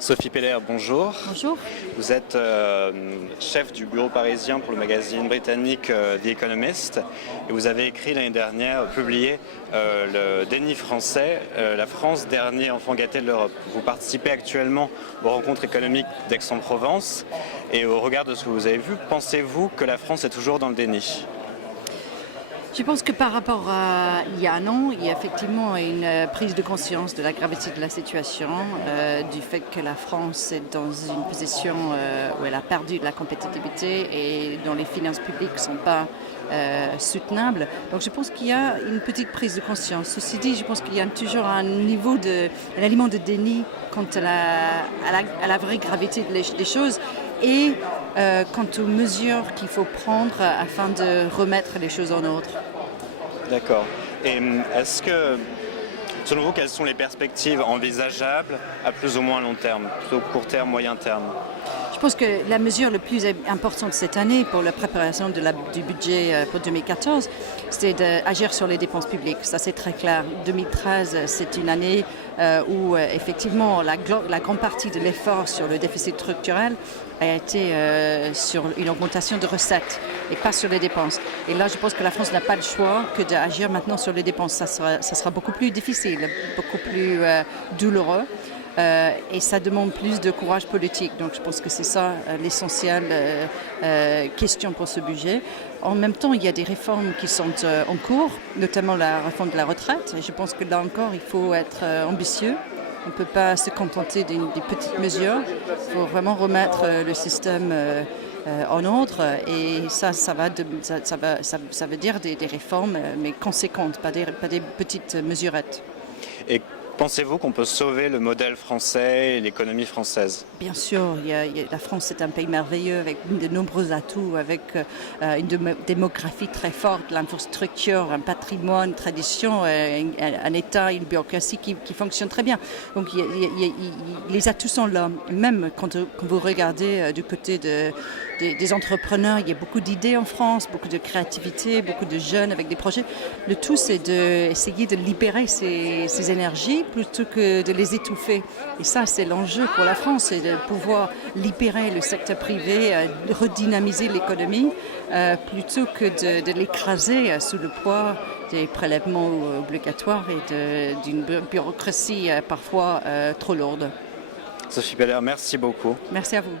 Sophie Peller, bonjour. Bonjour. Vous êtes chef du bureau parisien pour le magazine britannique The Economist et vous avez écrit l'année dernière, publié le déni français, la France, dernier enfant gâté de l'Europe. Vous participez actuellement aux rencontres économiques d'Aix-en-Provence et au regard de ce que vous avez vu, pensez-vous que la France est toujours dans le déni ? Je pense que par rapport à il y a un an, il y a effectivement une prise de conscience de la gravité de la situation, du fait que la France est dans une position où elle a perdu de la compétitivité et dont les finances publiques ne sont pas soutenables. Donc je pense qu'il y a une petite prise de conscience. Ceci dit, je pense qu'il y a toujours un élément de déni quant à la vraie gravité des choses et quant aux mesures qu'il faut prendre afin de remettre les choses en ordre. D'accord. Et est-ce que, selon vous, quelles sont les perspectives envisageables à plus ou moins long terme, plutôt court terme, moyen terme ? Je pense que la mesure la plus importante cette année pour la préparation du budget pour 2014, c'est d'agir sur les dépenses publiques. Ça, c'est très clair. 2013, c'est une année où, effectivement, la grande partie de l'effort sur le déficit structurel a été sur une augmentation de recettes et pas sur les dépenses. Et là, je pense que la France n'a pas le choix que d'agir maintenant sur les dépenses. Ça sera beaucoup plus difficile, beaucoup plus douloureux. Et ça demande plus de courage politique. Donc je pense que c'est ça l'essentielle question pour ce budget. En même temps, il y a des réformes qui sont en cours, notamment la réforme de la retraite. Et je pense que là encore, il faut être ambitieux. On ne peut pas se contenter des petites mesures. Il faut vraiment remettre le système en ordre. Et ça veut dire des réformes, mais conséquentes, pas des petites mesurettes. Et pensez-vous qu'on peut sauver le modèle français et l'économie française ? Bien sûr, la France est un pays merveilleux avec de nombreux atouts, avec une démographie très forte, l'infrastructure, un patrimoine, une tradition, un État, une bureaucratie qui fonctionne très bien. Donc les atouts sont là. Même quand vous regardez du côté des entrepreneurs, il y a beaucoup d'idées en France, beaucoup de créativité, beaucoup de jeunes avec des projets. Le tout, c'est d'essayer de libérer ces énergies plutôt que de les étouffer. Et ça, c'est l'enjeu pour la France, c'est de pouvoir libérer le secteur privé, redynamiser l'économie, plutôt que de l'écraser sous le poids des prélèvements obligatoires et d'une bureaucratie parfois trop lourde. Sophie Peller, merci beaucoup. Merci à vous.